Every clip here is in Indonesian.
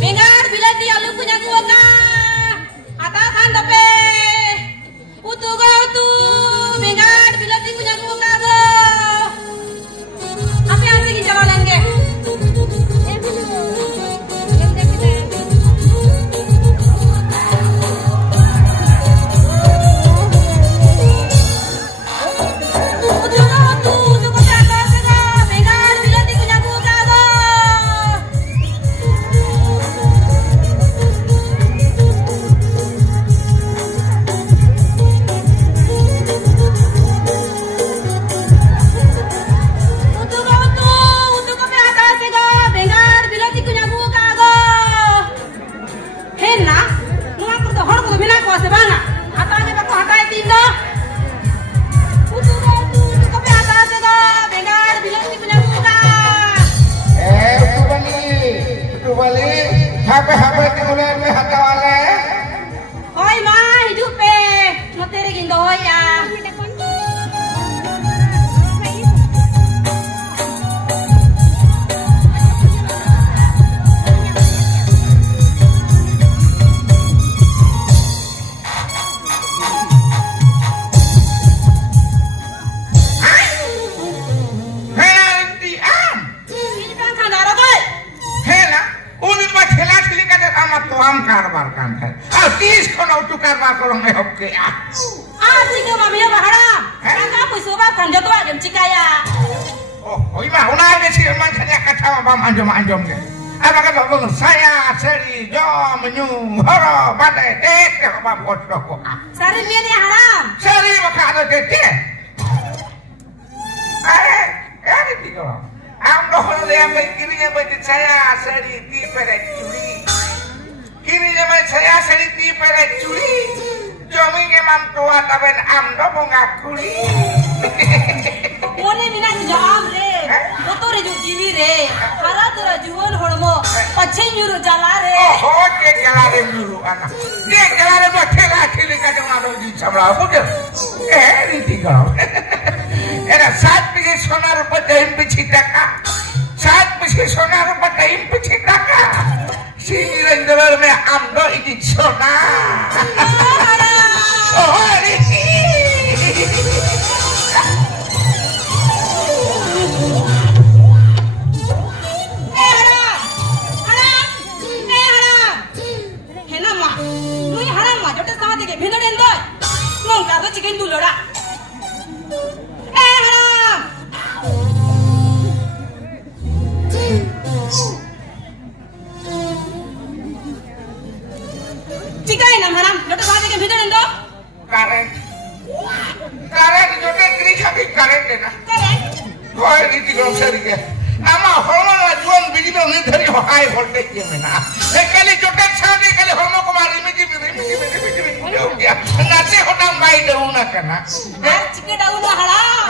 Bengar bilati alu punya gua ka. Ata kan tapi. Utu go utu. Bengar bilati punya gua ka go. Apa yang sih jalan ke? Anjom ke, apa kata bang saya seri jom menyung horo badai tet ke apa bodoh Sari biar ni haram. Seri maka ada tete. Ini tiga. Amdoh dia kirinya bagi saya seri di peret curi. Kirinya bagi saya seri di peret curi. Jomingnya mamtua taben amdoh mengakui. Mone mina jam re. Motor ju jiwi re. Hara tora jual hormo. Pache nyuru jala re. Oh, dia jala re nyuru anak. Dia jala re buat kela kadang ada di sebelah bukan. Ini tiga. Era saat pergi sonar padain pecitaka. Saat pergi sonar padain pecitaka. Sini rendaran me amdo ini sonar. Oh, ini. Chicken dulu dah. Haram. Chicken nam haram. Jodoh sama chicken video nendo. Karen. Karen jodoh kiri kaki karen deh na. Karen. Kau ini tiga seri ke. Ama hormon lajuan begini ni dari high voltage je mana. Kali jodoh sama kali hormon kemarin mesti ya, nasi hodam bayi daun nak na. Chicken daun lah haram.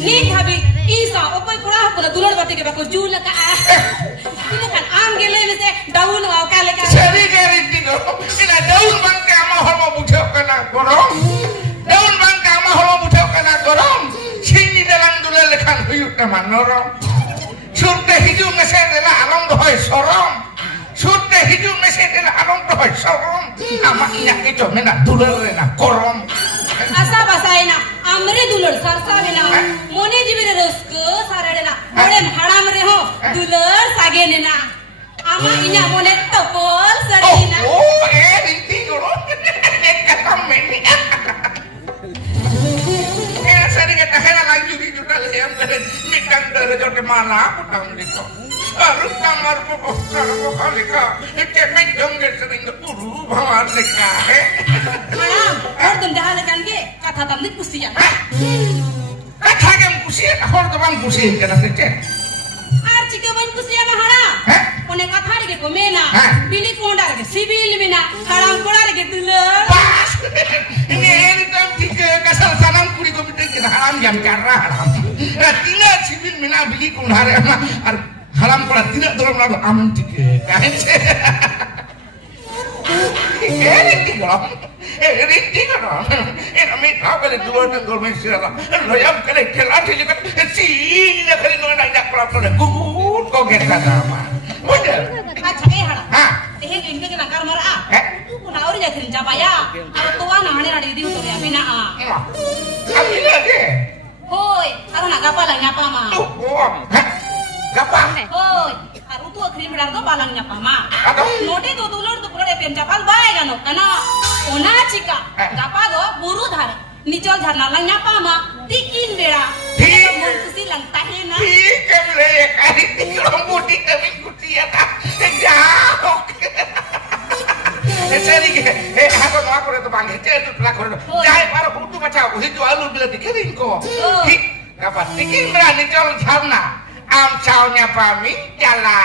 Ni habis isa opai kurang pun dulur bati ke baku jul ka. Ini kan anggele mesti daun ngau kali kali. Seri kali tiga. Ina daun bangke ama hormon bujuk kena gorong. Daun bangke ama hormon bujuk kena gorong. Sini dalam dulur lekan huyuk nama norong. Surte hijau mesti adalah alam dohai sorong. Surte hijau mesti adalah alam dohai sorong. Ama inya itu mena dulur na korom. Asa basaina amre dulur sarsa bena mone jibire rosko sarade na mone haram re ho dulur sage nena ama inya mone topol sarina Oh inti guru kata meni sari kata hela lagi di juta lehem mitang dari jodoh mana aku tahu itu harus kamar pokok kalau kali ka kemen dongger sering buru bawa nikah haram hor dum jahan kan ke kata tamni kusiya kata yang kusiya hor tuh bang kusiya kena seceh archi ke ban kusiya ma haram one katha re ke komena bini konda re sibil bina haram koda re dulur pas ini tam tiga kasal sanam kuri ko bitte kena haram jam karra haram tina sibil mina bili konda re haram koda tidak dalam lagu aman tiga kain ini tiga rinti kan ini tahu kali dua dengkul mesir lah loyam kali kelati juga sini kali nona nak pelakon gugut kau kita nama bener अच्छा ए हड़ा हे गिनके के नकार मरा तू कुनावर जा खिंचा पाया अब तो वा नाने नाडी दी तो या बिना abi lagi होय अरे ना गप्पा ला न्यापा मा gapa होय अरे तू अखरी बिडार तो पाला न्यापा मा नोटे तो दुलर तो पुरडे पेंचा पाल बायगा नो कना ओना चिका गप्पा दो बुरु धार निचल झरना ला न्यापा मा तिकिन बेड़ा मुर्सी लगता है ना ठीक है ले करी तिकड़ो मोटी कभी कुटिया था जाओ सरी के हाको नवा करे तो बांगे ते तो प्ला करे जाए पारो फुटू बचाओ हिजो आलू बिला दिखे इनको ठीक apa tikin berani col झरना am saunya pami jala